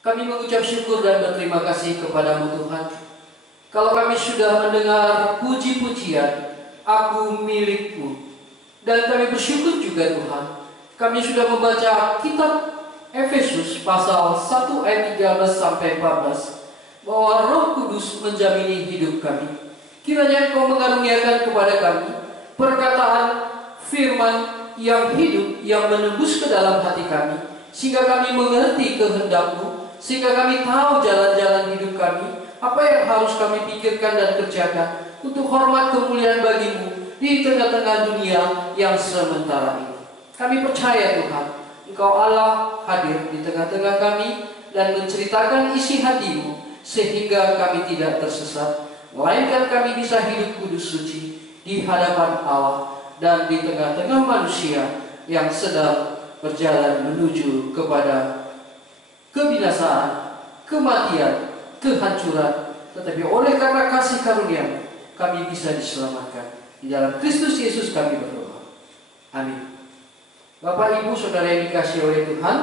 Kami mengucap syukur dan berterima kasih kepada-Mu Tuhan. Kalau kami sudah mendengar puji-pujian, aku milikmu. Dan kami bersyukur juga Tuhan, kami sudah membaca kitab Efesus pasal 1 ayat 13 sampai 14, bahwa Roh Kudus menjamini hidup kami. Kiranya Engkau mengaruniakan kepada kami perkataan firman yang hidup, yang menembus ke dalam hati kami, sehingga kami mengerti kehendak-Mu, sehingga kami tahu jalan-jalan hidup kami, apa yang harus kami pikirkan dan kerjakan untuk hormat kemuliaan bagi-Mu di tengah-tengah dunia yang sementara ini. Kami percaya Tuhan, Engkau Allah hadir di tengah-tengah kami dan menceritakan isi hati-Mu, sehingga kami tidak tersesat, melainkan kami bisa hidup kudus suci di hadapan Allah dan di tengah-tengah manusia yang sedang berjalan menuju kepada kebinasaan, kematian, kehancuran. Tetapi oleh karena kasih karunia kami bisa diselamatkan. Di dalam Kristus Yesus kami berdoa. Amin. Bapak, Ibu, Saudara yang dikasihi oleh Tuhan,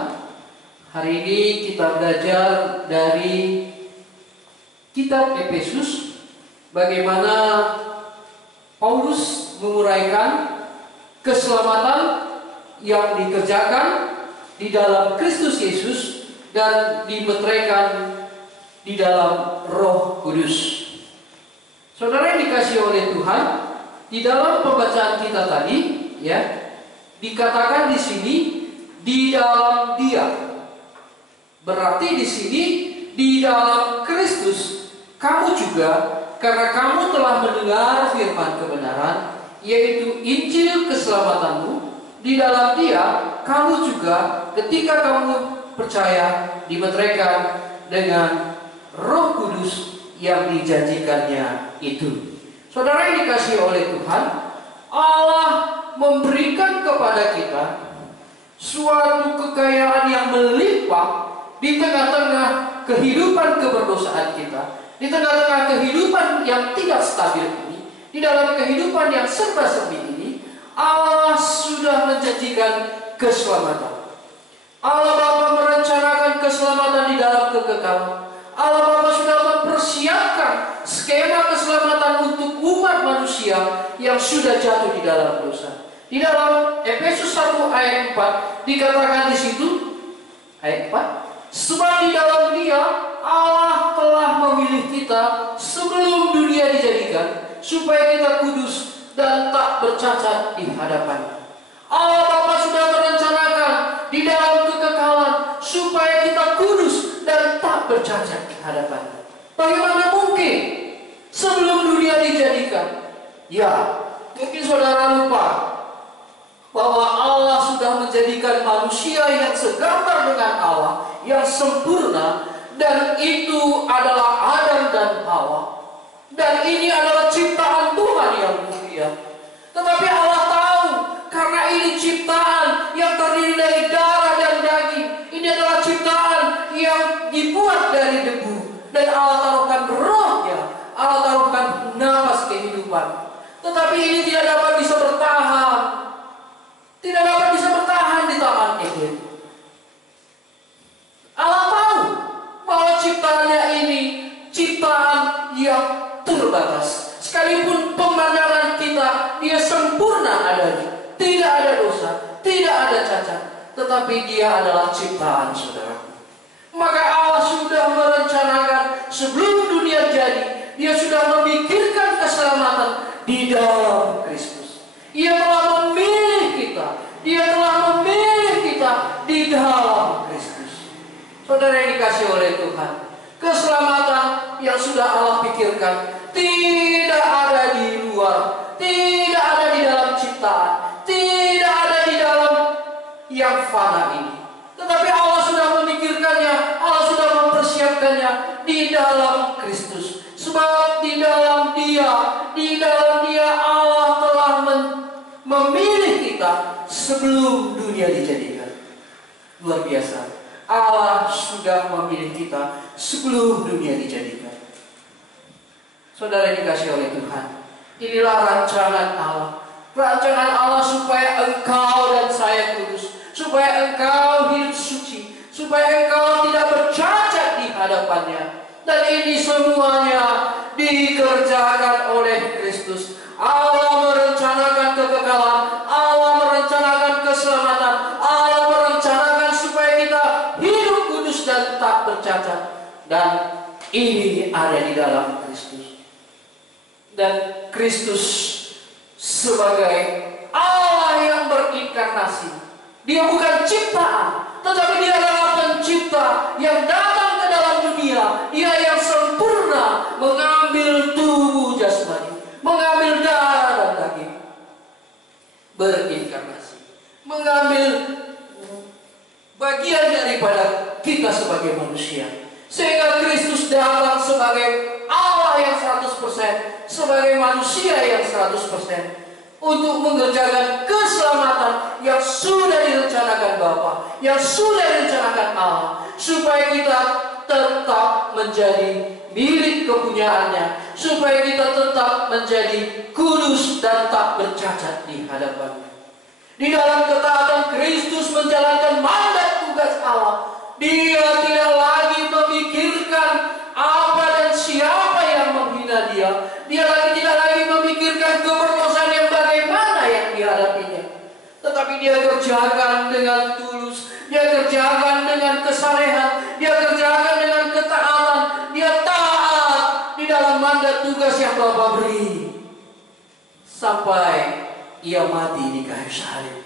hari ini kita belajar dari kitab Efesus, bagaimana Paulus menguraikan keselamatan yang dikerjakan di dalam Kristus Yesus dan dimeteraikan di dalam Roh Kudus. Saudara yang dikasihi oleh Tuhan, di dalam pembacaan kita tadi, ya, dikatakan di sini di dalam Dia. Berarti di sini di dalam Kristus kamu juga, karena kamu telah mendengar firman kebenaran, yaitu Injil keselamatanmu. Di dalam Dia kamu juga, ketika kamu percaya, dimeteraikan dengan Roh Kudus yang dijanjikannya itu. Saudara yang dikasihi oleh Tuhan, Allah memberikan kepada kita suatu kekayaan yang melimpah di tengah-tengah kehidupan keberdosaan kita, di tengah-tengah kehidupan yang tidak stabil ini, di dalam kehidupan yang serba-serbi ini. Allah sudah menjanjikan keselamatan. Allah Bapa merencanakan keselamatan di dalam kekekalan. Allah Bapa sudah mempersiapkan skema keselamatan untuk umat manusia yang sudah jatuh di dalam dosa. Di dalam Efesus 1 ayat 4 dikatakan di situ, ayat 4, sebab di dalam Dia Allah telah memilih kita sebelum dunia dijadikan, supaya kita kudus dan tak bercacat di hadapan-Nya. Allah Bapa sudah merencanakan di dalam kekekalan supaya kita kudus dan tak bercacat di hadapan-Nya. Bagaimana mungkin sebelum dunia dijadikan? Ya, mungkin saudara lupa bahwa Allah sudah menjadikan manusia yang segambar dengan Allah, yang sempurna, dan itu adalah Adam dan Hawa. Dan ini adalah ciptaan Tuhan yang mulia. Tetapi Allah tahu, karena ini ciptaan yang terdiri dari darah dan daging, ini adalah ciptaan yang dibuat dari debu, dan Allah taruhkan rohnya, Allah taruhkan nafas kehidupan. Tetapi ini tidak dapat bisa bertahan, tidak dapat bisa bertahan di Taman Eden. Allah tahu bahwa ciptaannya ini ciptaan yang terbatas. Sekalipun pemandangan kita, dia sempurna adanya, tidak ada dosa, tidak ada cacat, tetapi dia adalah ciptaan saudara. Maka Allah sudah merencanakan sebelum dunia jadi, Dia sudah memikirkan keselamatan di dalam Kristus. Ia telah memilih kita, Dia telah memilih kita di dalam Kristus. Saudara yang dikasihi oleh Tuhan, keselamatan yang sudah Allah pikirkan tidak ada di luar, tidak ada di dalam ciptaan, tidak ada di dalam yang fana ini. Tetapi Allah sudah memikirkannya, Allah sudah mempersiapkannya di dalam Kristus. Sebab di dalam Dia Allah telah memilih kita sebelum dunia dijadikan. Luar biasa. Allah sudah memilih kita sebelum dunia dijadikan. Saudara yang dikasihi oleh Tuhan, inilah rancangan Allah. Rancangan Allah supaya engkau dan saya kudus, supaya engkau hidup suci, supaya engkau tidak bercacat hadapannya. Dan ini semuanya dikerjakan oleh Kristus. Allah merencanakan kekekalan, Allah merencanakan keselamatan, Allah merencanakan supaya kita hidup kudus dan tak bercacat. Dan ini ada di dalam Kristus. Dan Kristus sebagai Allah yang berinkarnasi. Dia bukan ciptaan, tetapi dia adalah pencipta yang datang ke dalam dunia. Dia yang sempurna mengambil tubuh jasmani, mengambil darah dan daging, berinkarnasi, mengambil bagian daripada kita sebagai manusia. Sehingga Kristus datang sebagai Allah yang 100%, sebagai manusia yang 100%. Untuk mengerjakan keselamatan yang sudah direncanakan Bapa, yang sudah direncanakan Allah, supaya kita tetap menjadi milik kepunyaannya, supaya kita tetap menjadi kudus dan tak bercacat di hadapannya. Di dalam ketaatan Kristus menjalankan mandat tugas Allah. Dia tidak lagi memikirkan apa dan siapa yang menghina dia. Dia tidak lagi memikirkan keperkosaan yang bagaimana yang dihadapinya. Tetapi dia kerjakan dengan tulus, dia kerjakan dengan kesalehan, dia kerjakan dengan ketaatan, dia taat di dalam mandat tugas yang Bapa beri. Sampai ia mati di kayu salib.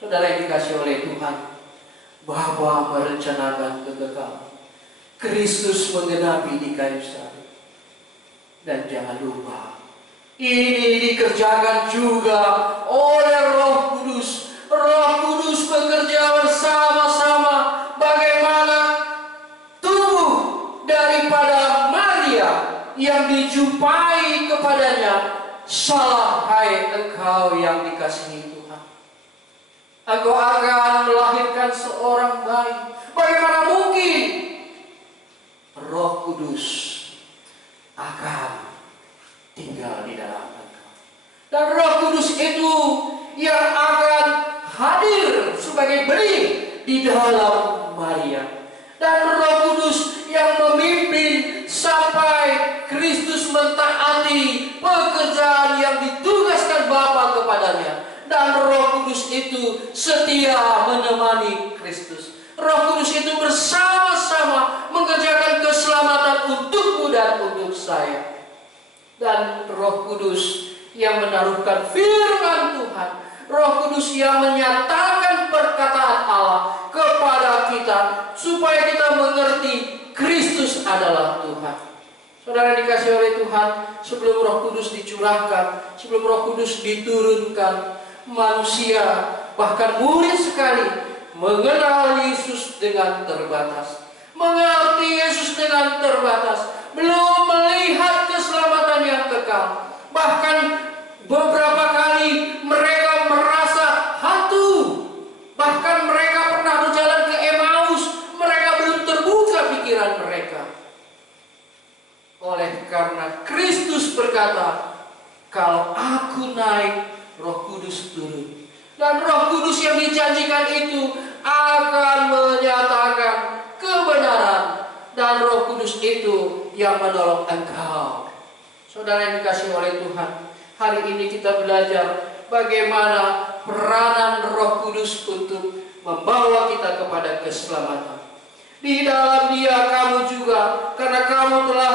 Saudara yang dikasihi oleh Tuhan, Bapa merencanakan kekekalan. Kristus menggenapi di kayu salib. Dan jangan lupa, ini dikerjakan juga oleh Roh Kudus. Roh Kudus bekerja bersama-sama bagaimana tubuh daripada Maria yang dijumpai kepadanya. Salah, hai engkau yang dikasihi Tuhan, engkau akan melahirkan seorang bayi. Bagaimana mungkin Roh Kudus akan tinggal di dalam engkau? Dan Roh Kudus itu yang akan hadir sebagai benih di dalam Maria. Dan Roh Kudus yang memimpin sampai Kristus mentaati pekerjaan yang ditugaskan Bapa kepadanya. Dan Roh Kudus itu setia menemani Kristus. Roh Kudus itu bersama-sama mengerjakan keselamatan untukmu dan untuk saya. Dan Roh Kudus yang menaruhkan firman Tuhan, Roh Kudus yang menyatakan perkataan Allah kepada kita, supaya kita mengerti Kristus adalah Tuhan. Saudara dikasihi oleh Tuhan, sebelum Roh Kudus dicurahkan, sebelum Roh Kudus diturunkan, manusia bahkan murid sekali mengenal Yesus dengan terbatas, mengerti Yesus dengan terbatas, belum melihat keselamatan yang kekal. Bahkan beberapa kali mereka merasa hantu. Bahkan mereka pernah berjalan ke Emmaus, mereka belum terbuka pikiran mereka. Oleh karena Kristus berkata, kalau aku naik, Roh Kudus turun. Dan Roh Kudus yang dijanjikan itu akan menyatakan kebenaran. Dan Roh Kudus itu yang menolong engkau. Saudara yang dikasihi oleh Tuhan, hari ini kita belajar bagaimana peranan Roh Kudus untuk membawa kita kepada keselamatan. Di dalam Dia kamu juga, karena kamu telah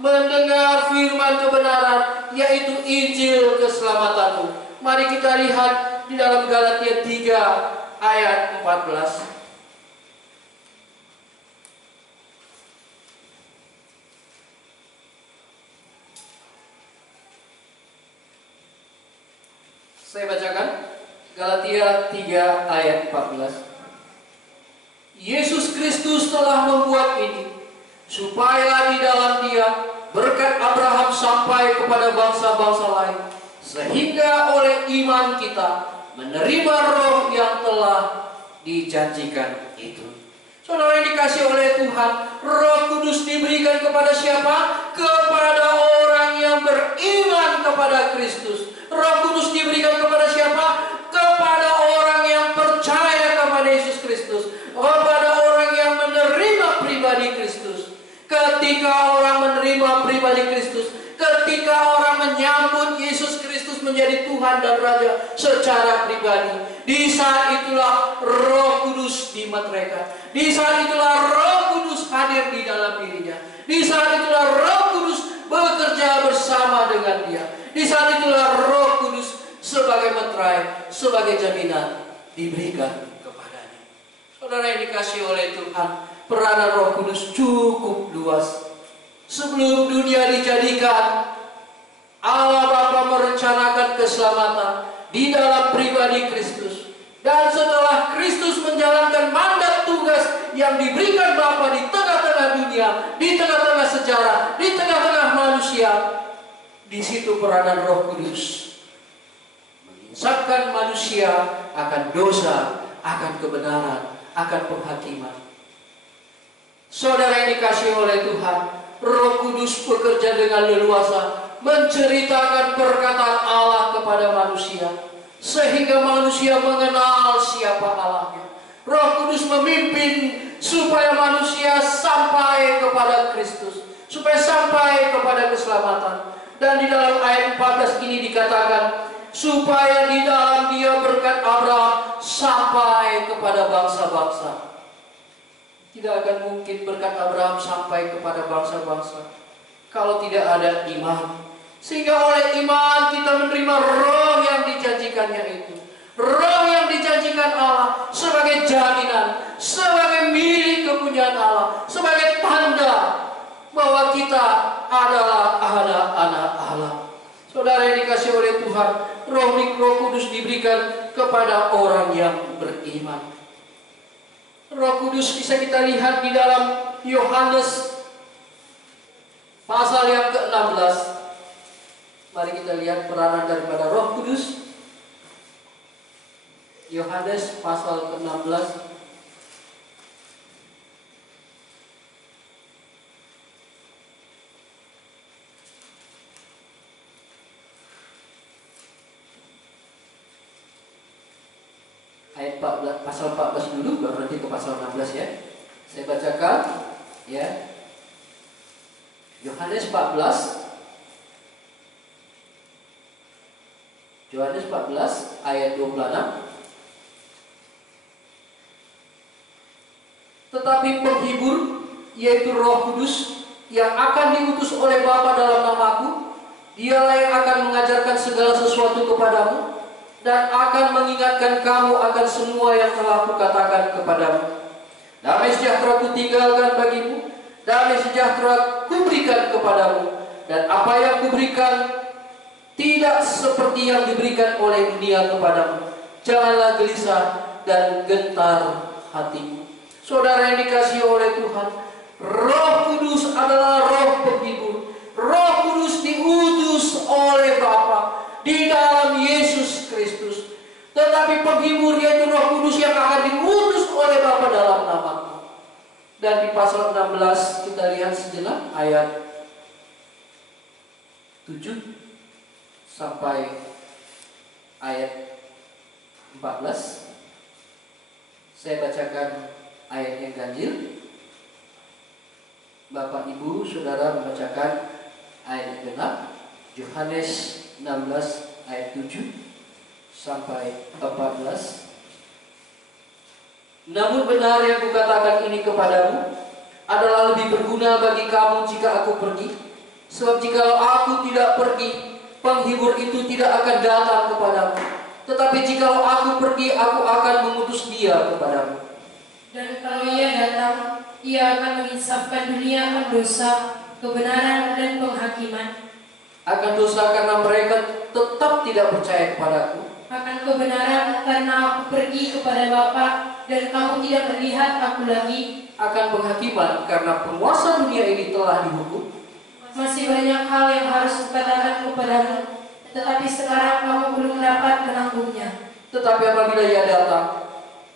mendengar firman kebenaran, yaitu Injil keselamatanmu. Mari kita lihat di dalam Galatia 3 ayat 14. Saya bacakan Galatia 3 ayat 14. Yesus Kristus telah membuat ini supaya di dalam Dia berkat Abraham sampai kepada bangsa-bangsa lain, sehingga oleh iman kita menerima Roh yang telah dijanjikan itu. Saudara yang dikasihi oleh Tuhan, Roh Kudus diberikan kepada siapa? Kepada orang yang beriman kepada Kristus. Roh Kudus diberikan kepada siapa? Kepada orang yang percaya kepada Yesus Kristus. Kepada orang yang menerima pribadi ketika orang menerima pribadi Kristus, ketika orang menyambut Yesus Kristus menjadi Tuhan dan Raja secara pribadi, di saat itulah Roh Kudus dimeteraikan. Di saat itulah Roh Kudus hadir di dalam dirinya. Di saat itulah Roh Kudus bekerja bersama dengan dia. Di saat itulah Roh Kudus sebagai meterai, sebagai jaminan diberikan kepadanya. Saudara yang dikasihi oleh Tuhan, peranan Roh Kudus cukup luas. Sebelum dunia dijadikan, Allah Bapa merencanakan keselamatan di dalam pribadi Kristus. Dan setelah Kristus menjalankan mandat tugas yang diberikan Bapa di tengah-tengah dunia, di tengah-tengah sejarah, di tengah-tengah manusia, di situ peranan Roh Kudus menginsapkan manusia akan dosa, akan kebenaran, akan penghakiman. Saudara yang dikasihi oleh Tuhan, Roh Kudus bekerja dengan leluasa, menceritakan perkataan Allah kepada manusia, sehingga manusia mengenal siapa Allahnya. Roh Kudus memimpin supaya manusia sampai kepada Kristus, supaya sampai kepada keselamatan. Dan di dalam ayat 14 ini dikatakan, supaya di dalam dia berkat Abraham sampai kepada bangsa-bangsa. Tidak akan mungkin berkat Abraham sampai kepada bangsa-bangsa kalau tidak ada iman. Sehingga oleh iman kita menerima roh yang dijanjikannya itu. Roh yang dijanjikan Allah sebagai jaminan, sebagai milik kepunyaan Allah, sebagai tanda bahwa kita adalah anak-anak Allah. Saudara yang dikasihi oleh Tuhan, Roh Kudus diberikan kepada orang yang beriman. Roh Kudus bisa kita lihat di dalam Yohanes pasal yang ke-16. Mari kita lihat peranan daripada Roh Kudus. Yohanes pasal ke-16. Ayat 14, pasal 14 dulu, baru nanti ke pasal 16 ya. Saya bacakan ya. Yohanes 14. Yohanes 14 ayat 26. Tetapi penghibur, yaitu Roh Kudus, yang akan diutus oleh Bapa dalam namaku, dialah yang akan mengajarkan segala sesuatu kepadamu dan akan mengingatkan kamu akan semua yang telah kukatakan kepadamu. Damai sejahtera kutinggalkan bagimu, damai sejahtera kuberikan kepadamu, dan apa yang kuberikan tidak seperti yang diberikan oleh dunia kepadamu. Janganlah gelisah dan gentar hatimu. Saudara yang dikasihi oleh Tuhan, Roh Kudus adalah Roh penghibur. Roh Kudus diutus oleh Bapa di dalam Yesus Kristus. Tetapi penghibur yaitu Roh Kudus yang akan diutus oleh Bapa dalam namaku. Dan di pasal 16 kita lihat sejenak ayat 7 sampai ayat 14. Saya bacakan ayat yang ganjil. Bapak Ibu Saudara membacakan ayat genap. Yohanes 16 ayat 7 sampai 14. Namun benar yang kukatakan ini kepadamu adalah lebih berguna bagi kamu jika aku pergi. Sebab jikalau aku tidak pergi, penghibur itu tidak akan datang kepadamu. Tetapi jikalau aku pergi, aku akan mengutus dia kepadamu. Dan kalau ia datang, ia akan menginsafkan dunia akan dosa, kebenaran dan penghakiman. Akan dosa karena mereka tetap tidak percaya kepadaku. Akan kebenaran karena aku pergi kepada Bapa dan kamu tidak melihat aku lagi. Akan penghakiman karena penguasa dunia ini telah dihukum. Masih banyak hal yang harus kukatakan kepadamu, tetapi sekarang kamu belum dapat menanggungnya. Tetapi apabila ia datang,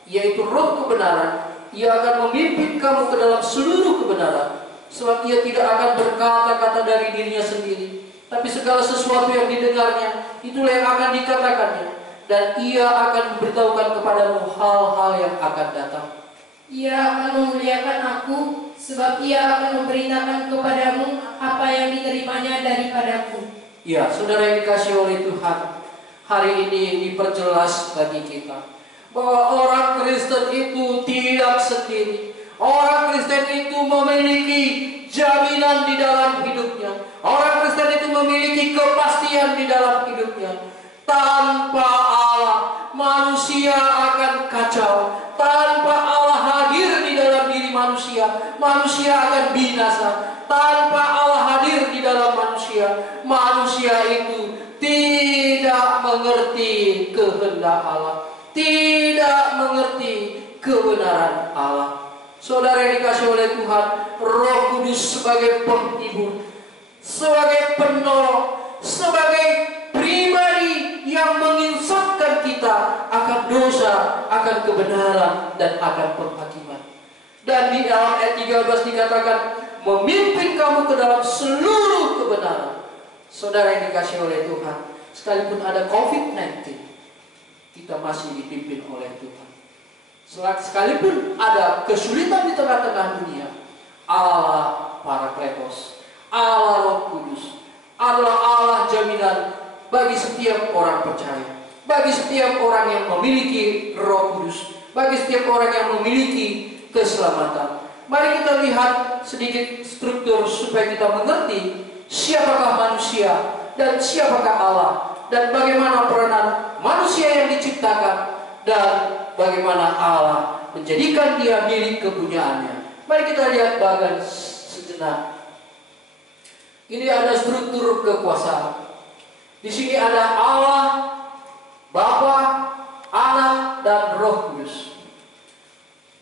yaitu Roh kebenaran, ia akan memimpin kamu ke dalam seluruh kebenaran. Sebab ia tidak akan berkata-kata dari dirinya sendiri, tapi segala sesuatu yang didengarnya, itulah yang akan dikatakannya. Dan ia akan memberitahukan kepadamu hal-hal yang akan datang. Ia akan memuliakan aku, sebab ia akan memberitakan kepadamu apa yang diterimanya daripadaku. Ya, saudara yang dikasih oleh Tuhan, hari ini diperjelas bagi kita bahwa orang Kristen itu tidak sendiri. Orang Kristen itu memiliki jaminan di dalam hidupnya. Orang Kristen itu memiliki kepastian di dalam hidupnya. Tanpa Allah, manusia akan kacau. Tanpa Allah hadir di dalam diri manusia, manusia akan binasa. Tanpa Allah hadir di dalam manusia, manusia itu tidak mengerti kehendak Allah, tidak mengerti kebenaran Allah. Saudara yang dikasih oleh Tuhan, Roh Kudus sebagai penghibur, sebagai penolong, sebagai pribadi yang menginsafkan kita akan dosa, akan kebenaran, dan akan penghakiman. Dan di dalam ayat 13 dikatakan, memimpin kamu ke dalam seluruh kebenaran. Saudara yang dikasih oleh Tuhan, sekalipun ada COVID-19, kita masih dipimpin oleh Tuhan. Sekalipun ada kesulitan di tengah-tengah dunia, Allah Parakletos, Allah Roh Kudus adalah Allah jaminan bagi setiap orang percaya, bagi setiap orang yang memiliki Roh Kudus, bagi setiap orang yang memiliki keselamatan. Mari kita lihat sedikit struktur supaya kita mengerti siapakah manusia dan siapakah Allah, dan bagaimana peranan manusia yang diciptakan, dan bagaimana Allah menjadikan dia milik kepunyaannya. Mari kita lihat bagian sejenak. Ini ada struktur kekuasaan. Di sini ada Allah, Bapa, Anak, dan Roh Kudus.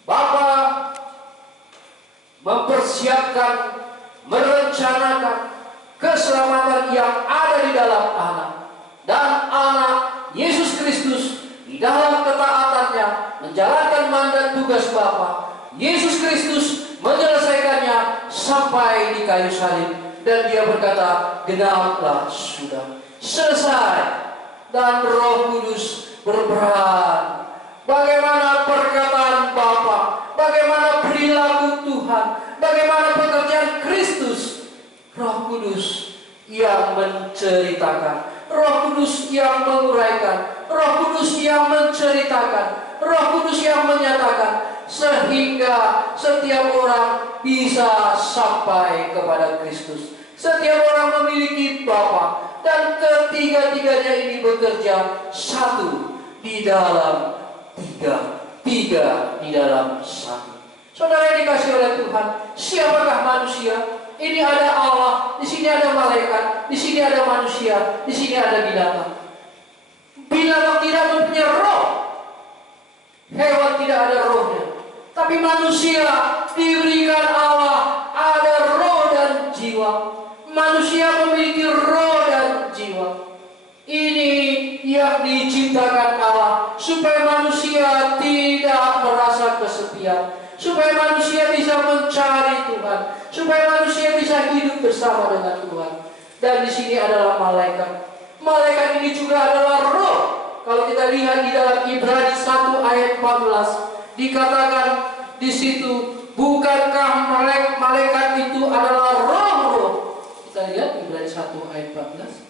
Bapa mempersiapkan, merencanakan keselamatan yang ada di dalam Anak, dan Anak Yesus Kristus di dalam ketaatannya menjalankan mandat tugas Bapa. Yesus Kristus menyelesaikannya sampai di kayu salib, dan dia berkata, genaplah sudah, selesai. Dan Roh Kudus berperan. Bagaimana perkataan Bapa, bagaimana perilaku Tuhan, bagaimana pekerjaan Kristus. Roh Kudus yang menceritakan, Roh Kudus yang menguraikan, Roh Kudus yang menceritakan, Roh Kudus yang menyatakan, sehingga setiap orang bisa sampai kepada Kristus. Setiap orang memiliki Bapa, dan ketiga-tiganya ini bekerja satu di dalam tiga, tiga di dalam satu. Saudara yang dikasih oleh Tuhan, siapakah manusia? Ini ada Allah, di sini ada malaikat, di sini ada manusia, di sini ada binatang. Binatang tidak mempunyai roh, hewan tidak ada rohnya. Tapi manusia diberikan Allah ada roh dan jiwa. Manusia memiliki roh dan jiwa. Ini yang diciptakan Allah supaya manusia tidak merasa kesepian, supaya manusia bisa mencari Tuhan, supaya manusia bisa hidup bersama dengan Tuhan. Dan di sini adalah malaikat. Malaikat ini juga adalah roh. Kalau kita lihat di dalam Ibrani 1 ayat 14 dikatakan di situ, bukankah malaikat itu adalah roh-roh? Kita lihat Ibrani 1 ayat 14.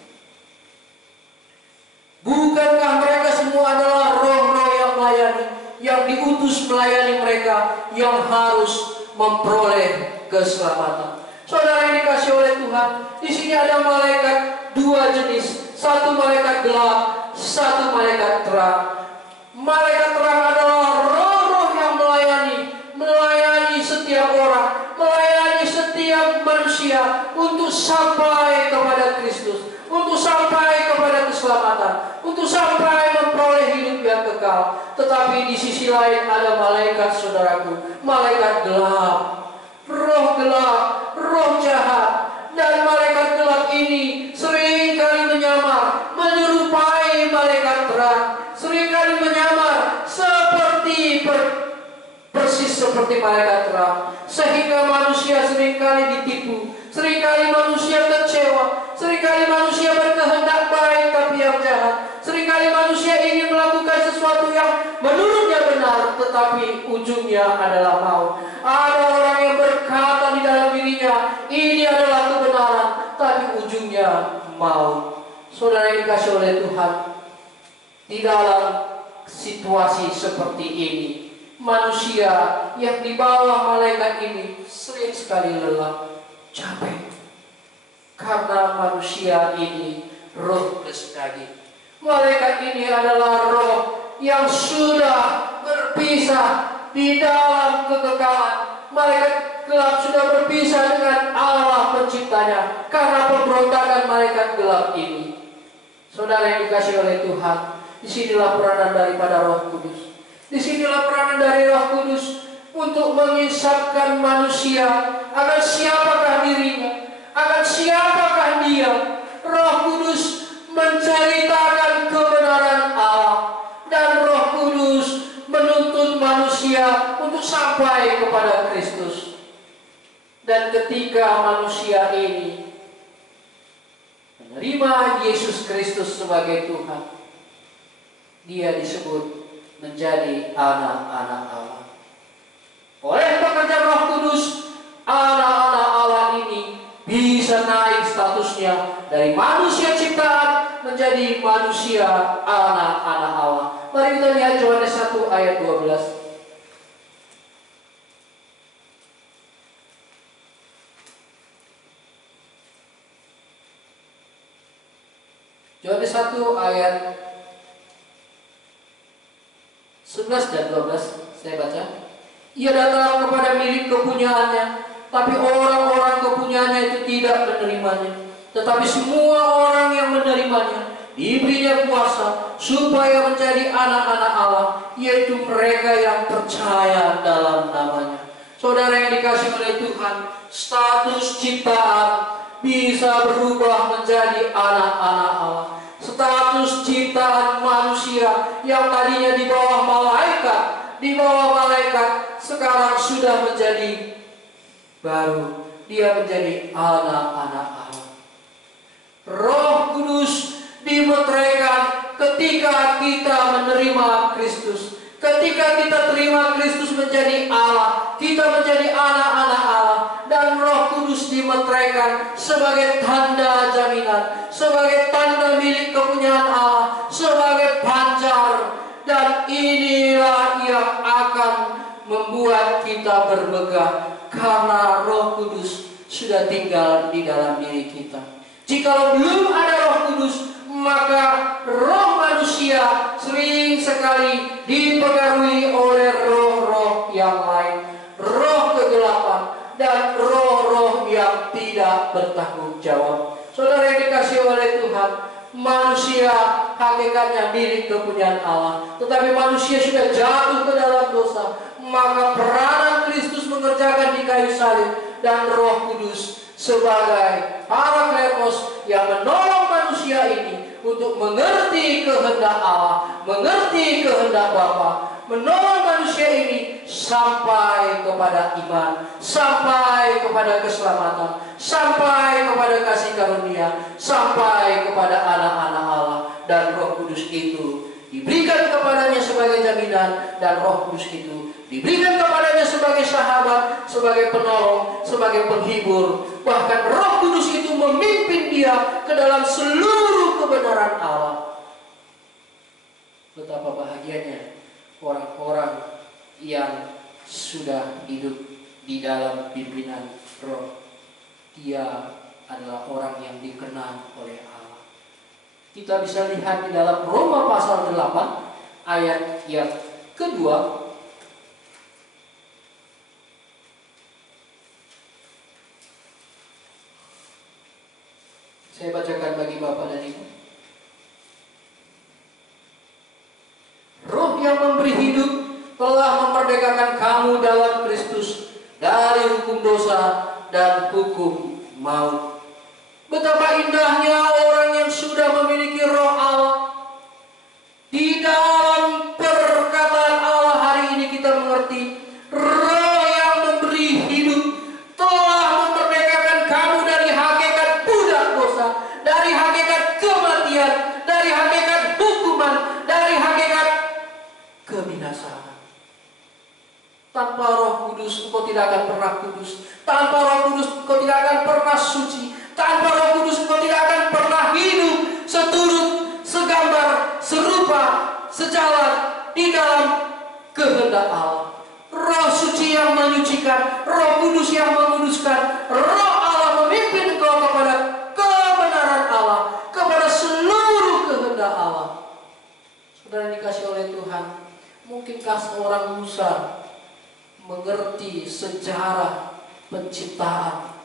Bukankah mereka semua adalah roh-roh yang melayani, yang diutus melayani mereka, yang harus memperoleh keselamatan. Saudara yang dikasih oleh Tuhan, di sini ada malaikat dua jenis, satu malaikat gelap, satu malaikat terang. Malaikat terang adalah roh-roh yang melayani setiap orang, melayani setiap manusia untuk sampai kepada Kristus, untuk sampai kepada keselamatan, untuk sampai memperoleh hidup yang kekal. Tetapi di sisi lain ada malaikat, saudaraku, malaikat gelap, roh jahat. Dan malaikat gelap ini seringkali menyamar, menyerupai malaikat terang, seringkali menyamar persis seperti malaikat terang, sehingga manusia seringkali ditipu, seringkali manusia kecewa, seringkali manusia berkehendak baik tapi yang jahat, seringkali manusia ingin melakukan sesuatu yang menurutnya benar tetapi ujungnya adalah maut. Ada orang yang berkata di dalam dirinya, ini adalah kebenaran, tapi ujungnya maut. Saudara yang dikasih oleh Tuhan, di dalam situasi seperti ini, manusia yang di bawah malaikat ini sering sekali lelah, capek. Karena manusia ini roh plus daging. Malaikat ini adalah roh yang sudah berpisah di dalam kekekalan. Malaikat gelap sudah berpisah dengan Allah penciptanya karena pemberontakan malaikat gelap ini. Saudara yang dikasih oleh Tuhan, disinilah peranan daripada Roh Kudus. Disinilah peranan dari Roh Kudus untuk mengisapkan manusia akan siapakah dirinya, akan siapakah dia. Roh Kudus menceritakan kebenaran Allah, dan Roh Kudus menuntun manusia untuk sampai kepada Kristus. Dan ketika manusia ini menerima Yesus Kristus sebagai Tuhan, dia disebut menjadi anak-anak Allah. Oleh pekerjaan Roh Kudus, anak-anak Allah ini bisa naik statusnya dari manusia ciptaan menjadi manusia anak-anak Allah. Mari kita lihat Yohanes 1 ayat 12. Yohanes 1 ayat 11 dan 12 saya baca. Ia datang kepada milik kepunyaannya, tapi orang-orang kepunyaannya itu tidak menerimanya. Tetapi semua orang yang menerimanya diberinya kuasa supaya menjadi anak-anak Allah, yaitu mereka yang percaya dalam namanya. Saudara yang dikasih oleh Tuhan, status ciptaan bisa berubah menjadi anak-anak Allah. Status ciptaan manusia yang tadinya di bawah malaikat, sekarang sudah menjadi baru. Dia menjadi anak-anak Allah. Roh Kudus dimeteraikan ketika kita menerima Kristus. Ketika kita terima Kristus menjadi Allah, kita menjadi anak-anak Allah. Dan Roh Kudus dimeteraikan sebagai tanda jaminan, sebagai tanda milik kepunyaan Allah, sebagai pancar. Dan inilah yang akan membuat kita bermegah, karena Roh Kudus sudah tinggal di dalam diri kita. Jikalau belum ada Roh Kudus, maka roh manusia sering sekali dipengaruhi oleh roh-roh yang lain, roh kegelapan dan roh-roh yang tidak bertanggung jawab. Saudara yang dikasih oleh Tuhan, manusia hakikatnya milik kepunyaan Allah, tetapi manusia sudah jatuh ke dalam dosa. Maka peranan Kristus mengerjakan di kayu salib, dan Roh Kudus sebagai Parakletos yang menolong manusia ini untuk mengerti kehendak Allah, mengerti kehendak Bapa, menolong manusia ini sampai kepada iman, sampai kepada keselamatan, sampai kepada kasih karunia, sampai kepada anak-anak Allah. Dan Roh Kudus itu diberikan kepadanya sebagai jaminan, dan Roh Kudus itu diberikan kepadanya sebagai sahabat, sebagai penolong, sebagai penghibur. Bahkan Roh Kudus itu memimpin dia ke dalam seluruh kebenaran Allah. Betapa bahagianya orang-orang yang sudah hidup di dalam pimpinan Roh. Dia adalah orang yang dikenal oleh Allah. Kita bisa lihat di dalam Roma pasal 8 ayat yang kedua. Saya bacakan bagi Bapak dan Ibu. Roh yang memberi hidup telah memerdekakan kamu dalam Kristus dari hukum dosa dan hukum maut. Betapa indahnya orang yang sudah memiliki Roh Allah. Di dalam perkataan Allah hari ini kita mengerti, Roh yang memberi hidup telah memerdekakan kamu dari hakikat budak dosa, dari hakikat kematian, dari hakikat hukuman, dari hakikat kebinasaan. tanpa Roh Kudus engkau tidak akan pernah kudus. Tanpa Roh Kudus engkau tidak akan pernah suci. Tanpa Roh Kudus engkau tidak akan pernah hidup seturut, segambar, serupa, sejalan di dalam kehendak Allah. Roh suci yang menyucikan, Roh Kudus yang menguduskan, Roh Allah memimpin engkau kepada kebenaran Allah, kepada seluruh kehendak Allah. Saudara dikasih oleh Tuhan, mungkinkah seorang Musa mengerti sejarah penciptaan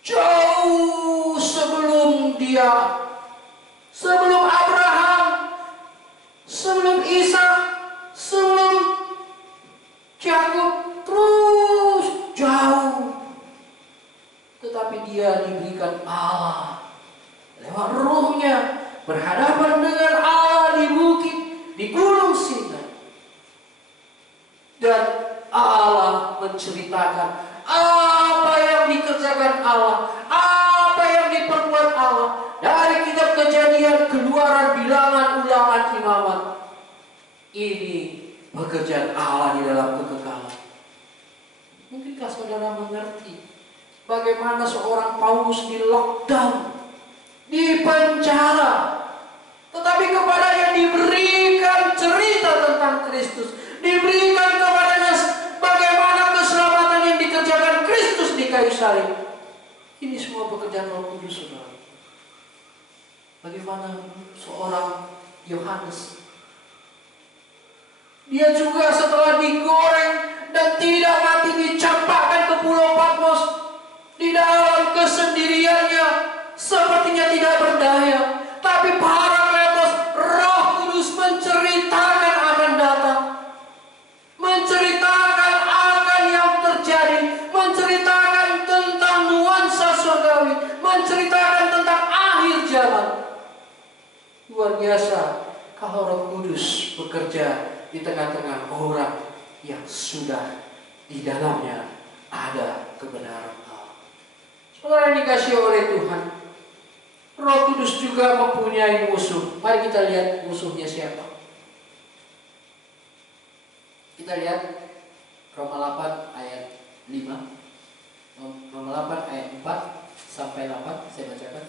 jauh sebelum dia, sebelum Abraham, sebelum Ishak, sebelum Yakub, terus jauh. Tetapi dia diberikan Allah lewat Ruh-Nya berhadapan dengan Allah di bukit, di gunung Sinai. Dan Allah menceritakan apa yang dikerjakan Allah, apa yang diperbuat Allah dari kitab Kejadian, Keluaran, Bilangan, Ulangan, Imamat. Ini pekerjaan Allah di dalam kekekalan. Mungkinkah saudara mengerti bagaimana seorang Paulus di lockdown, di penjara, tetapi kepadanya diberikan cerita tentang Kristus, diberikan kepadanya bagaimana keselamatan yang dikerjakan Kristus di kayu salib. Ini semua pekerjaan Roh Kudus, saudara. Bagaimana seorang Yohanes, dia juga setelah digoreng dan tidak mati dicampakkan ke Pulau Patmos, di dalam kesendiriannya sepertinya tidak berdaya. Tapi Parakletos, Roh Kudus menceritakan akan datang, menceritakan akan yang terjadi, menceritakan tentang nuansa surgawi, menceritakan tentang akhir zaman. Luar biasa kalau Roh Kudus bekerja di tengah-tengah orang yang sudah di dalamnya ada kebenaran Allah. Saudara yang dikasihi oleh Tuhan, Roh Kudus juga mempunyai musuh. Mari kita lihat musuhnya siapa. Kita lihat Roma 8 ayat 5. Roma 8 ayat 4 sampai 8 saya bacakan.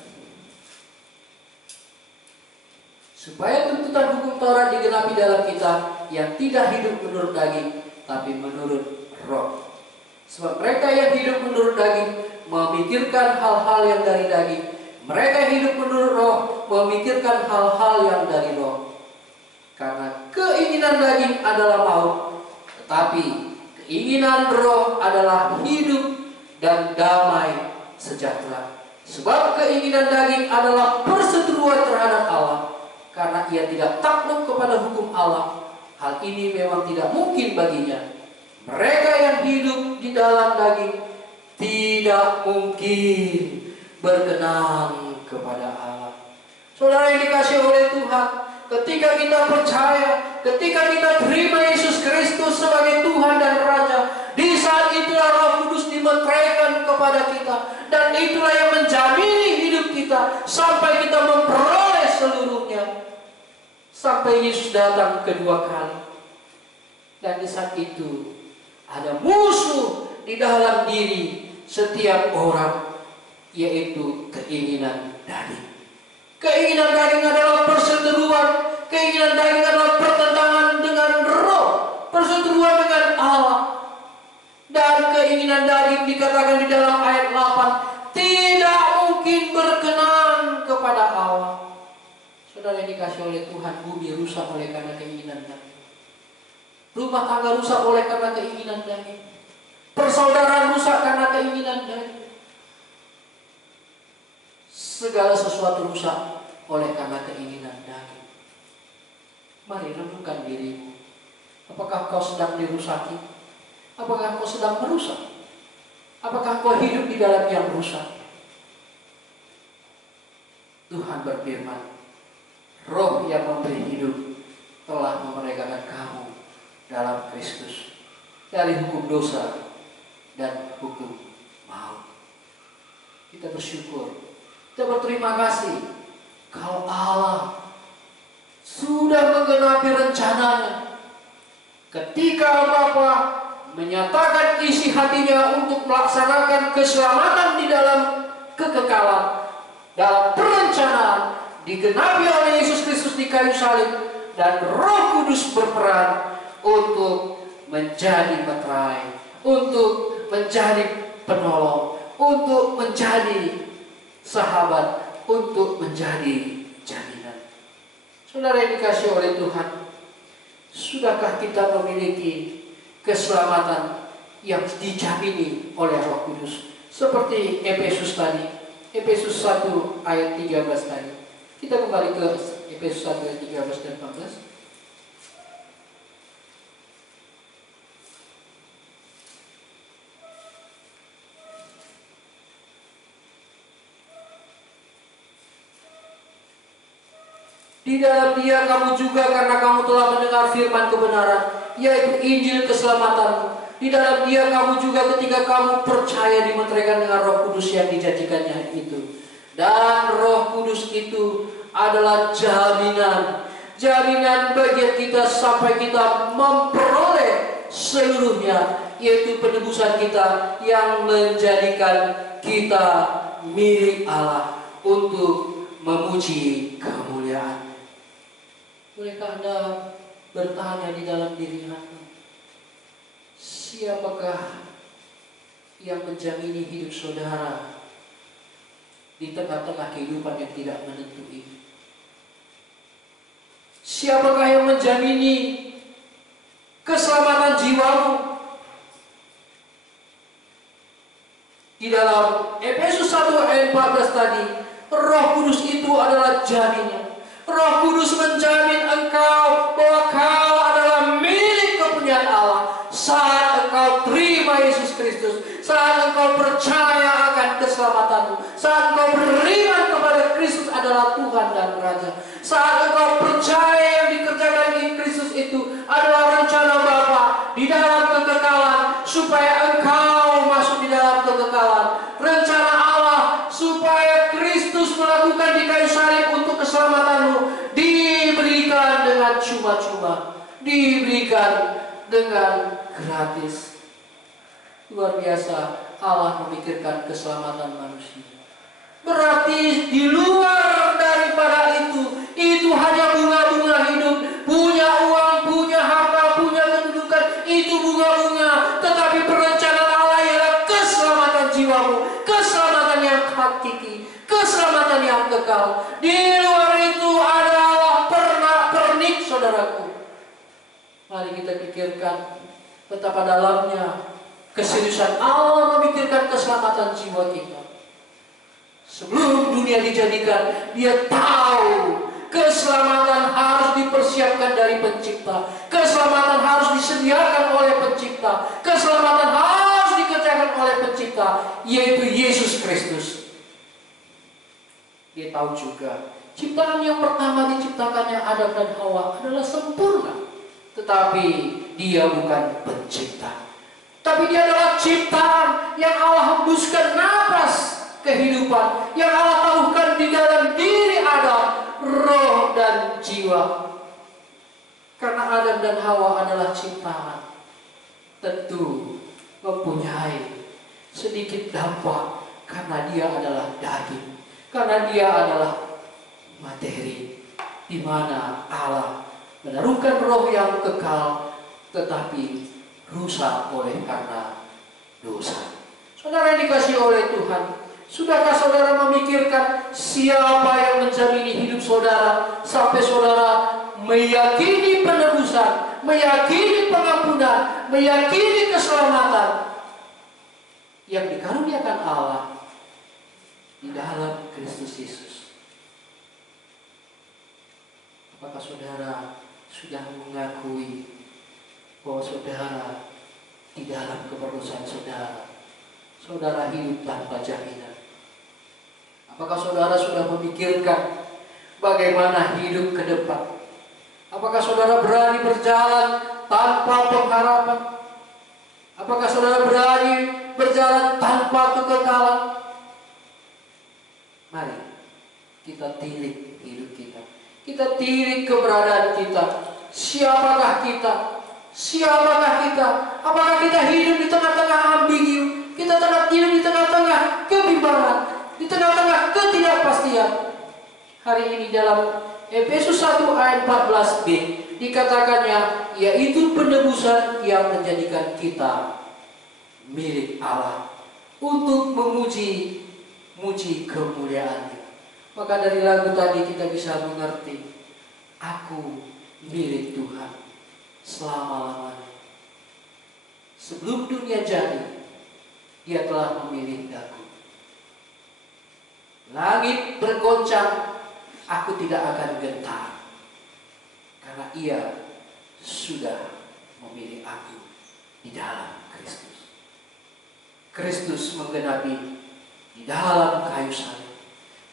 Supaya tuntutan hukum Taurat digenapi dalam kita yang tidak hidup menurut daging, tapi menurut Roh. Sebab mereka yang hidup menurut daging memikirkan hal-hal yang dari daging. Mereka yang hidup menurut Roh memikirkan hal-hal yang dari Roh. Karena keinginan daging adalah maut, tetapi keinginan Roh adalah hidup dan damai sejahtera. Sebab keinginan daging adalah perseteruan terhadap Allah, karena ia tidak takluk kepada hukum Allah. Hal ini memang tidak mungkin baginya. Mereka yang hidup di dalam daging tidak mungkin berkenan kepada Allah. Saudara yang dikasihi oleh Tuhan, ketika kita percaya, ketika kita terima Yesus Kristus sebagai Tuhan dan Raja, di saat itulah Roh Kudus dimeteraikan kepada kita, dan itulah yang menjamini hidup kita sampai kita memperoleh seluruhnya, sampai Yesus datang kedua kali. Dan di saat itu ada musuh di dalam diri setiap orang, yaitu keinginan daging. Keinginan daging adalah perseteruan, keinginan daging adalah pertentangan dengan Roh, perseteruan dengan Allah. Dan keinginan daging dikatakan di dalam ayat 8 tidak mungkin berkenan kepada Allah. Saudara yang dikasihi oleh Tuhan, bumi rusak oleh karena keinginan daging. Rumah tangga rusak oleh karena keinginan daging. Persaudaraan rusak karena keinginan daging. Segala sesuatu rusak oleh karena keinginan daging. Mari renungkan dirimu. Apakah kau sedang dirusaki? Apakah kau sedang merusak? Apakah kau hidup di dalam yang rusak? Tuhan berfirman, Roh yang memberi hidup telah memerdekakan kamu dalam Kristus dari hukum dosa dan hukum maut. Kita bersyukur, kita berterima kasih kalau Allah sudah menggenapi rencananya Ketika Bapa menyatakan isi hatinya untuk melaksanakan keselamatan di dalam kekekalan, dalam perencanaan, digenapi oleh Yesus Kristus di kayu salib, dan Roh Kudus berperan untuk menjadi meterai, untuk menjadi penolong, untuk menjadi sahabat, untuk menjadi jaminan. Saudara yang dikasihi oleh Tuhan, sudahkah kita memiliki keselamatan yang dijamini oleh Roh Kudus? Seperti Efesus tadi, Efesus 1 ayat 13 tadi. Kita kembali ke Efesus 1 ayat 13 dan 14. Di dalam Dia kamu juga, karena kamu telah mendengar firman kebenaran, yaitu Injil keselamatanmu. Di dalam Dia kamu juga ketika kamu percaya dimeteraikan dengan Roh Kudus yang dijanjikannya itu. Dan Roh Kudus itu adalah jaminan bagi kita sampai kita memperoleh seluruhnya, yaitu penebusan kita yang menjadikan kita milik Allah untuk memuji kemuliaan. Bolehkah Anda bertanya di dalam diri Anda, siapakah yang menjamini hidup saudara di tengah-tengah kehidupan yang tidak menentu ini? Siapakah yang menjamini keselamatan jiwamu? Di dalam Efesus 1 ayat 14 tadi, Roh Kudus itu adalah jaminan. Roh Kudus menjamin engkau bahwa kau adalah milik kepunyaan Allah saat engkau terima Yesus Kristus, saat engkau percaya akan keselamatanmu, saat engkau beriman kepada Kristus adalah Tuhan dan Raja, saat engkau percaya yang dikerjakan di Kristus itu adalah rencana Bapa di dalam kekekalan, supaya engkau masuk di dalam kekekalan. Rencana Allah supaya Kristus melakukan di kayu salib untuk keselamatanmu diberikan dengan cuma-cuma, diberikan dengan gratis. Luar biasa Allah memikirkan keselamatan manusia. Berarti di luar daripada itu hanya bunga-bunga hidup, punya uang, punya harta, punya kedudukan, itu bunga-bunga. Tetapi perencanaan Allah ialah keselamatan jiwamu, keselamatan yang hakiki, keselamatan yang kekal. Di luar itu adalah pernak-pernik, saudaraku. Mari kita pikirkan betapa dalamnya keseriusan Allah memikirkan keselamatan jiwa kita. Sebelum dunia dijadikan, Dia tahu keselamatan harus dipersiapkan dari Pencipta, keselamatan harus disediakan oleh Pencipta, keselamatan harus dikerjakan oleh Pencipta, yaitu Yesus Kristus. Dia tahu juga ciptaan yang pertama diciptakannya Adam dan Hawa adalah sempurna, tetapi Dia bukan pencipta, tapi Dia adalah ciptaan yang Allah hembuskan napas kehidupan, yang Allah taruhkan di dalam diri Adam, roh dan jiwa. Karena Adam dan Hawa adalah ciptaan, tentu mempunyai sedikit dampak, karena dia adalah daging, karena dia adalah materi, di mana Allah menaruhkan roh yang kekal, tetapi rusak oleh karena dosa. Saudara yang dikasihi oleh Tuhan, sudahkah saudara memikirkan siapa yang menjamini hidup saudara sampai saudara meyakini penebusan, meyakini pengampunan, meyakini keselamatan yang dikaruniakan Allah di dalam Kristus Yesus? Apakah saudara sudah mengakui bahwa saudara di dalam keperluan saudara hidup tanpa jaminan? Apakah saudara sudah memikirkan bagaimana hidup ke depan? Apakah saudara berani berjalan tanpa pengharapan? Apakah saudara berani berjalan tanpa kekekalan? Mari kita tilik hidup kita. Kita tilik keberadaan kita. Siapakah kita? Siapakah kita? Apakah kita hidup di tengah-tengah ambigu? Kita hidup di tengah-tengah kebimbangan, di tengah-tengah ketidakpastian. Hari ini dalam Efesus 1 ayat 14b dikatakannya, yaitu penebusan yang menjadikan kita milik Allah untuk memuji kemuliaan-Nya. Maka dari lagu tadi kita bisa mengerti, aku milik Tuhan selama-lamanya. Sebelum dunia jadi, Dia telah memilih aku. Langit bergoncang, aku tidak akan gentar, karena Ia sudah memilih aku di dalam Kristus. Kristus menggenapi di dalam kayu salib.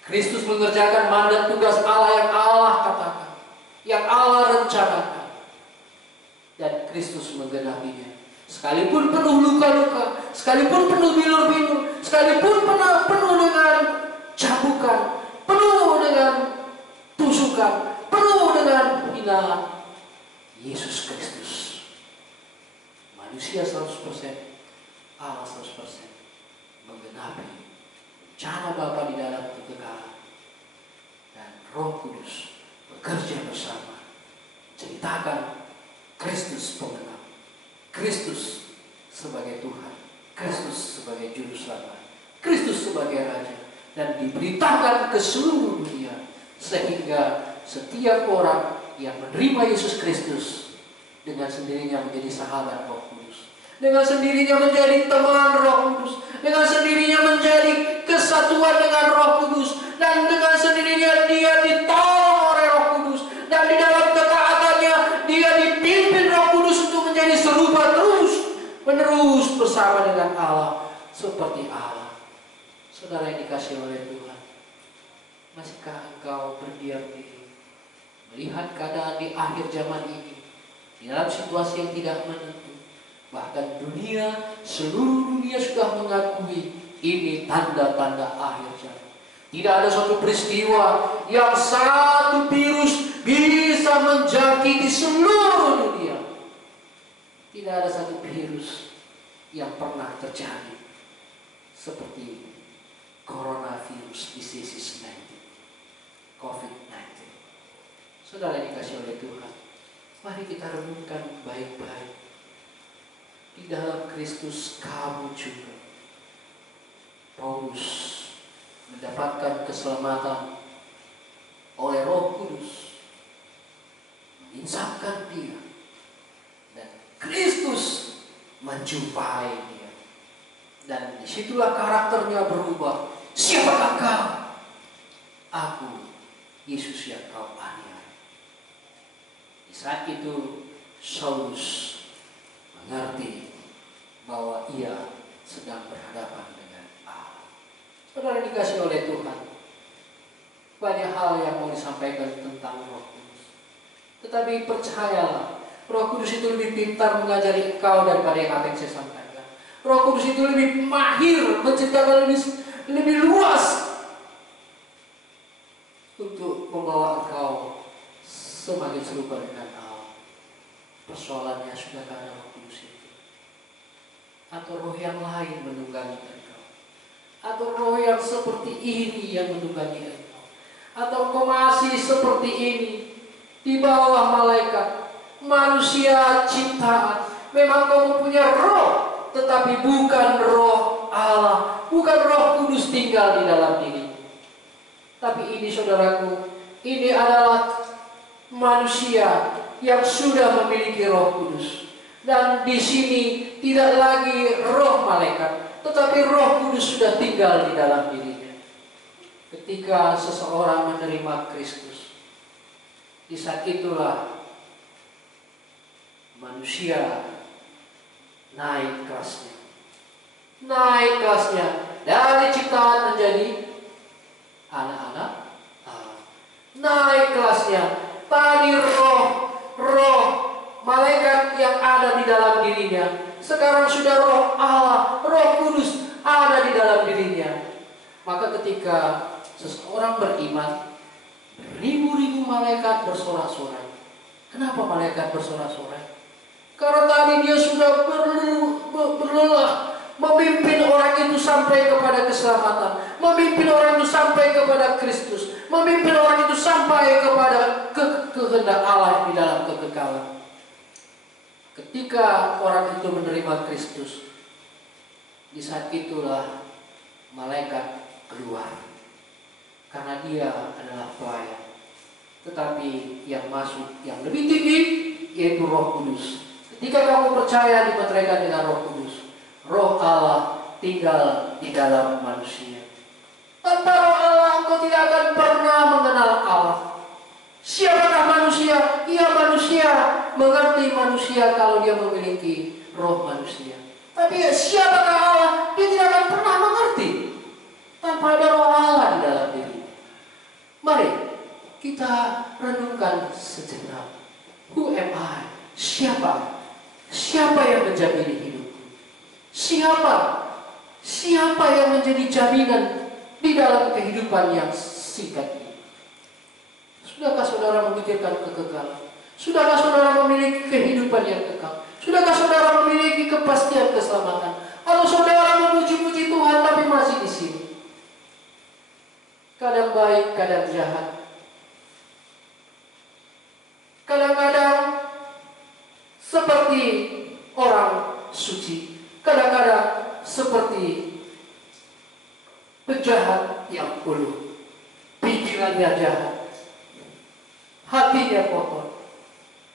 Kristus mengerjakan mandat tugas Allah yang Allah katakan, yang Allah rencanakan. Dan Kristus menggenapinya. Sekalipun penuh luka-luka, sekalipun penuh bilur-bilur, sekalipun penuh dengan cabukan, penuh dengan tusukan, penuh dengan hinaan, Yesus Kristus, manusia 100%, Allah 100%, menggenapi rencana Bapa di dalam kekekalan. Dan Roh Kudus bekerja bersama, ceritakan Kristus penggenap, Kristus sebagai Tuhan, Kristus sebagai Juru Selamat, Kristus sebagai Raja, dan diberitakan ke seluruh dunia, sehingga setiap orang yang menerima Yesus Kristus dengan sendirinya menjadi sahabat Roh Kudus, dengan sendirinya menjadi teman Roh Kudus, dengan sendirinya menjadi kesatuan dengan Roh Kudus, dan dengan sendirinya dia ditolong oleh Roh Kudus, dan di dalam ketaatannya dia dipimpin Roh Kudus untuk menjadi serupa terus-menerus bersama dengan Allah seperti Allah. Saudara yang dikasihi oleh Tuhan, masihkah engkau berdiam diri melihat keadaan di akhir zaman ini, di dalam situasi yang tidak menentu? Bahkan seluruh dunia sudah mengakui ini tanda-tanda akhir zaman. Tidak ada suatu peristiwa yang satu virus bisa menjangkiti seluruh dunia. Tidak ada satu virus yang pernah terjadi seperti coronavirus disease 19, COVID-19. Saudara yang dikasihi oleh Tuhan, mari kita renungkan baik-baik. Di dalam Kristus kamu juga, Paulus, mendapatkan keselamatan oleh Roh Kudus, menginsapkan dia, dan Kristus menjumpai dia, dan disitulah karakternya berubah. Siapakah kau? Aku, Yesus yang kau aniaya. Di saat itu Saulus mengerti bahwa ia sedang berhadapan dengan Allah. Saudara dikasihi oleh Tuhan, banyak hal yang mau disampaikan tentang Roh Kudus. Tetapi percayalah, Roh Kudus itu lebih pintar mengajari engkau daripada yang apa yang saya sampaikan. Roh Kudus itu lebih mahir, menciptakan lebih luas untuk membawa engkau semakin serupa dengan Allah. Persoalannya, sudahkah ada Roh Kudus itu? Atau roh yang lain menunggangi engkau? Atau roh yang seperti ini yang menunggangi engkau? Atau engkau masih seperti ini di bawah malaikat, manusia ciptaan? Memang kau mempunyai roh, tetapi bukan roh Allah, bukan Roh Kudus tinggal di dalam diri. Tapi ini, saudaraku, ini adalah manusia yang sudah memiliki Roh Kudus. Dan di sini tidak lagi roh malaikat, tetapi Roh Kudus sudah tinggal di dalam dirinya. Ketika seseorang menerima Kristus, di saat itulah manusia naik kelasnya. Naik kelasnya dari ciptaan menjadi anak-anak Allah. Naik kelasnya, tadi roh malaikat yang ada di dalam dirinya, sekarang sudah roh Allah, Roh Kudus ada di dalam dirinya. Maka ketika seseorang beriman, ribu-ribu malaikat bersorak-sorai. Kenapa malaikat bersorak-sorai? Karena tadi dia sudah berlelah memimpin orang itu sampai kepada keselamatan, memimpin orang itu sampai kepada Kristus, memimpin orang itu sampai kepada kehendak Allah di dalam kekekalan. Ketika orang itu menerima Kristus, di saat itulah malaikat keluar, karena dia adalah pelayan. Tetapi yang masuk yang lebih tinggi yaitu Roh Kudus. Ketika kamu percaya dimeteraikan dengan Roh Kudus, Roh Allah tinggal di dalam manusia. Tanpa Roh Allah engkau tidak akan pernah mengenal Allah. Siapakah manusia? Ia manusia, mengerti manusia kalau dia memiliki roh manusia. Tapi siapakah Allah? Dia tidak akan pernah mengerti tanpa ada Roh Allah di dalam diri. Mari kita renungkan sejenak. Who am I? Siapa? Siapa yang menjamini hidupku? Siapa yang menjadi jaminan di dalam kehidupan yang singkat ini? Sudahkah saudara memikirkan kekekalan? Sudahkah saudara memiliki kehidupan yang kekal? Sudahkah saudara memiliki kepastian keselamatan? Atau saudara memuji-puji Tuhan tapi masih di sini? Kadang baik, kadang jahat. Kadang-kadang seperti orang suci, kadang-kadang seperti penjahat yang uluh, pikirannya jahat, hatinya kotor,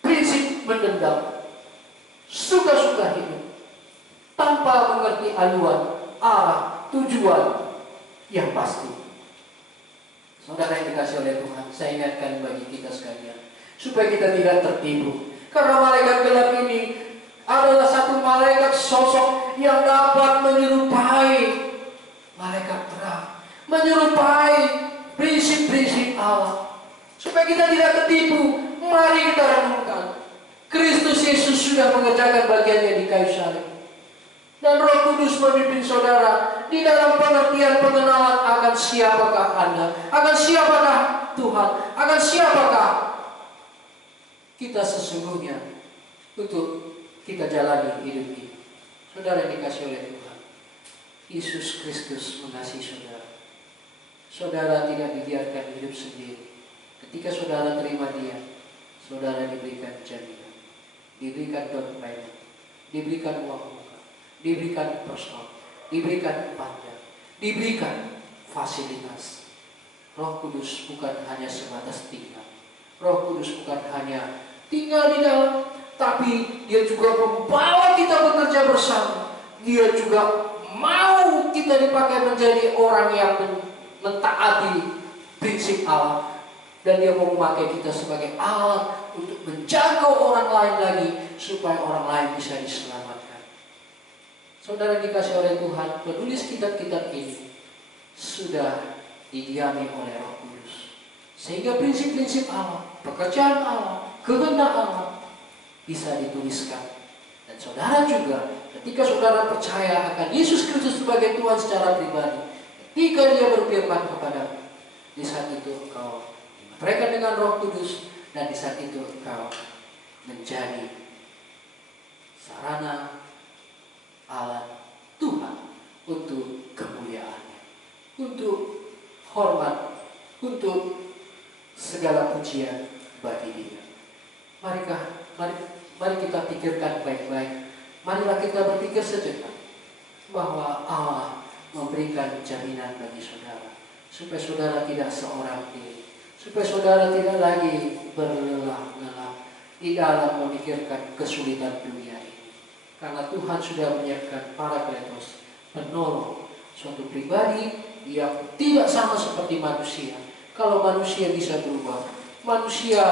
prinsip mendendam, suka-suka hidup, tanpa mengerti haluan, arah, tujuan yang pasti. Saudara yang dikasih oleh Tuhan, saya ingatkan bagi kita sekalian, supaya kita tidak tertipu. Karena malaikat gelap ini adalah satu malaikat sosok yang dapat menyerupai malaikat terang, menyerupai prinsip-prinsip Allah. Supaya kita tidak tertipu, mari kita renungkan. Kristus Yesus sudah mengerjakan bagiannya di kayu salib. Dan Roh Kudus memimpin saudara di dalam pengertian pengenalan akan siapakah Anda, akan siapakah Tuhan, akan siapakah kita sesungguhnya untuk kita jalani hidup ini. Saudara yang dikasih oleh Tuhan, Yesus Kristus mengasihi saudara. Saudara tidak dibiarkan hidup sendiri. Ketika saudara terima Dia, saudara diberikan jaminan, diberikan down payment, diberikan uang muka, diberikan personal, diberikan pajak, diberikan fasilitas. Roh Kudus bukan hanya sebatas tinggal. Roh Kudus bukan hanya tinggal di dalam, tapi Dia juga membawa kita bekerja bersama. Dia juga mau kita dipakai menjadi orang yang mentaati prinsip Allah. Dan Dia mau memakai kita sebagai alat untuk menjangkau orang lain lagi, supaya orang lain bisa diselamatkan. Saudara dikasih oleh Tuhan, penulis kitab-kitab ini sudah didiami oleh Roh Kudus, sehingga prinsip-prinsip Allah, pekerjaan Allah, kehendak Allah bisa dituliskan. Dan saudara juga, ketika saudara percaya akan Yesus Kristus sebagai Tuhan secara pribadi, ketika Dia berfirman kepadamu, di saat itu engkau dimeteraikan dengan Roh Kudus, dan di saat itu engkau menjadi sarana alat Tuhan untuk kemuliaannya, untuk hormat, untuk segala pujian bagi Dia. Mari kita pikirkan baik-baik. Marilah kita berpikir sejenak bahwa Allah memberikan jaminan bagi saudara, supaya saudara tidak seorang diri, supaya saudara tidak lagi berlelah-lelah di dalam memikirkan kesulitan dunia ini. Karena Tuhan sudah menyiapkan Parakletos, penolong, suatu pribadi yang tidak sama seperti manusia. Kalau manusia bisa berubah, manusia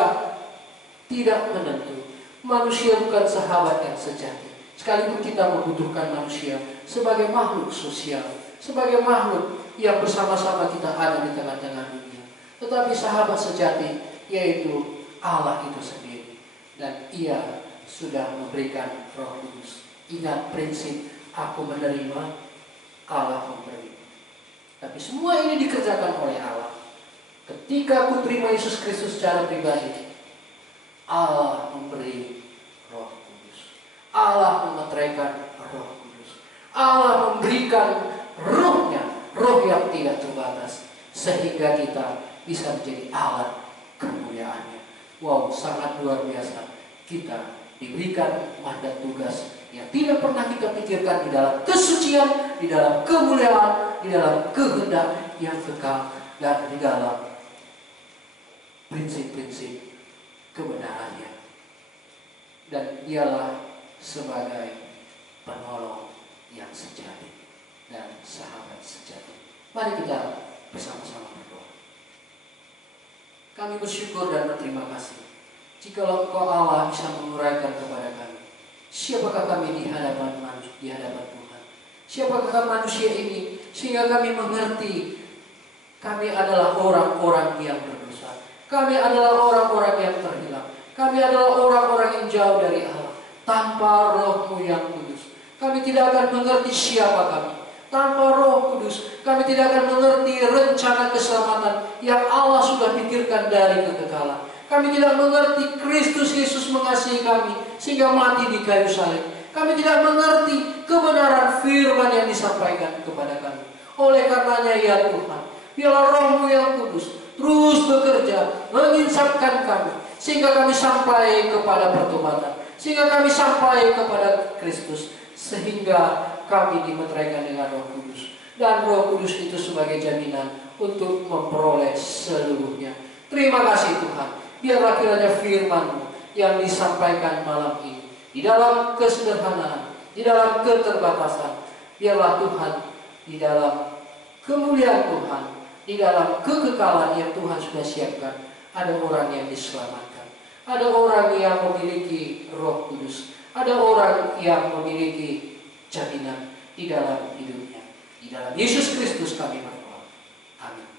tidak menentu, manusia bukan sahabat yang sejati. Sekalipun kita membutuhkan manusia sebagai makhluk sosial, sebagai makhluk yang bersama-sama kita ada di tengah-tengah dunia. Tetapi sahabat sejati yaitu Allah itu sendiri. Dan Ia sudah memberikan Roh Kudus. Ingat prinsip, aku menerima, Allah memberi. Tapi semua ini dikerjakan oleh Allah. Ketika aku terima Yesus Kristus secara pribadi, Allah memberi Roh Kudus. Allah memeteraikan Roh Kudus. Allah memberikan Roh-Nya, Roh yang tidak terbatas, sehingga kita bisa menjadi alat kemuliaan-Nya. Wow, sangat luar biasa. Kita diberikan mandat tugas yang tidak pernah kita pikirkan di dalam kesucian, di dalam kemuliaan, di dalam kehendak yang kekal, dan di dalam prinsip-prinsip kebenarannya. Dan dialah sebagai penolong yang sejati dan sahabat sejati. Mari kita bersama-sama berdoa. Kami bersyukur dan berterima kasih jikalau Engkau Allah bisa menguraikan kepada kami siapakah kami di hadapan Tuhan. Siapakah manusia ini sehingga kami mengerti kami adalah orang-orang yang berdosa. Kami adalah orang-orang yang terhilang. Kami adalah orang-orang yang jauh dari Allah. Tanpa Roh-Mu yang kudus, kami tidak akan mengerti siapa kami. Tanpa Roh Kudus, kami tidak akan mengerti rencana keselamatan yang Allah sudah pikirkan dari kekekalan. Kami tidak mengerti Kristus Yesus mengasihi kami sehingga mati di kayu salib. Kami tidak mengerti kebenaran firman yang disampaikan kepada kami. Oleh karenanya ya Tuhan, biarlah Roh-Mu yang kudus terus bekerja, menginsapkan kami, sehingga kami sampai kepada pertobatan, sehingga kami sampai kepada Kristus, sehingga kami dimeteraikan dengan Roh Kudus. Dan Roh Kudus itu sebagai jaminan untuk memperoleh seluruhnya. Terima kasih Tuhan. Biarlah kiranya firman-Mu yang disampaikan malam ini, di dalam kesederhanaan, di dalam keterbatasan, biarlah Tuhan, di dalam kemuliaan Tuhan, di dalam kekekalan yang Tuhan sudah siapkan, ada orang yang diselamatkan. Ada orang yang memiliki Roh Kudus. Ada orang yang memiliki jaminan di dalam hidupnya. Di dalam Yesus Kristus kami berdoa. Amin.